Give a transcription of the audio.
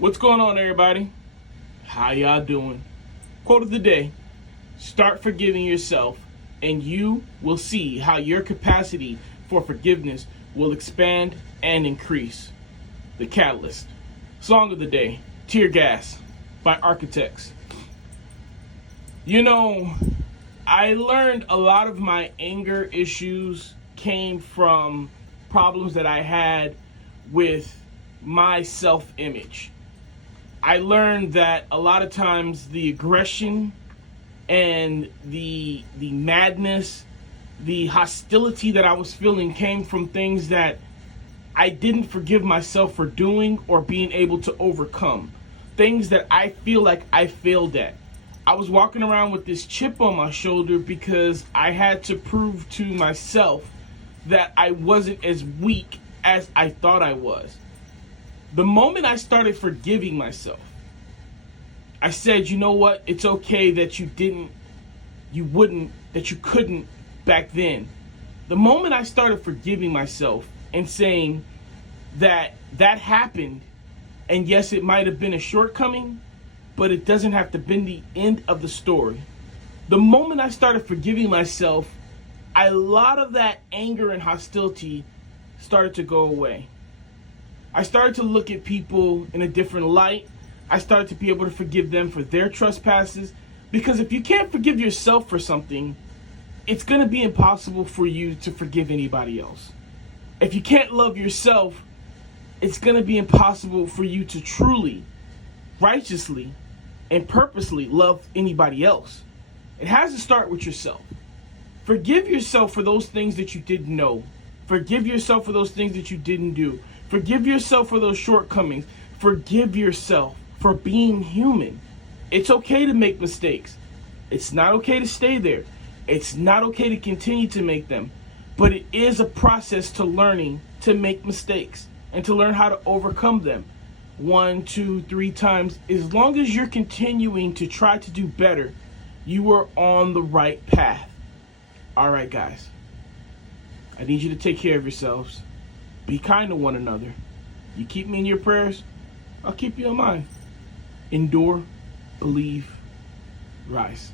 What's going on, everybody? How y'all doing? Quote of the day: start forgiving yourself and you will see how your capacity for forgiveness will expand and increase. The Catalyst. Song of the day: Tear Gas by Architects. You know, I learned a lot of my anger issues came from problems that I had with my self-image. I learned that a lot of times the aggression and the madness, the hostility that I was feeling came from things that I didn't forgive myself for doing or being able to overcome. Things that I feel like I failed at. I was walking around with this chip on my shoulder because I had to prove to myself that I wasn't as weak as I thought I was. The moment I started forgiving myself, I said, you know what? It's okay that you couldn't back then. The moment I started forgiving myself and saying that happened, and yes, it might have been a shortcoming, but it doesn't have to be the end of the story. The moment I started forgiving myself, a lot of that anger and hostility started to go away. I started to look at people in a different light. I started to be able to forgive them for their trespasses. Because if you can't forgive yourself for something, it's going to be impossible for you to forgive anybody else. If you can't love yourself, it's going to be impossible for you to truly, righteously, and purposely love anybody else. It has to start with yourself. Forgive yourself for those things that you didn't know. Forgive yourself for those things that you didn't do. Forgive yourself for those shortcomings. Forgive yourself for being human. It's okay to make mistakes. It's not okay to stay there. It's not okay to continue to make them. But it is a process to learning to make mistakes and to learn how to overcome them 1, 2, 3 times. As long as you're continuing to try to do better, you are on the right path. All right, guys. I need you to take care of yourselves. Be kind to one another. You keep me in your prayers, I'll keep you in mine. Endure, believe, rise.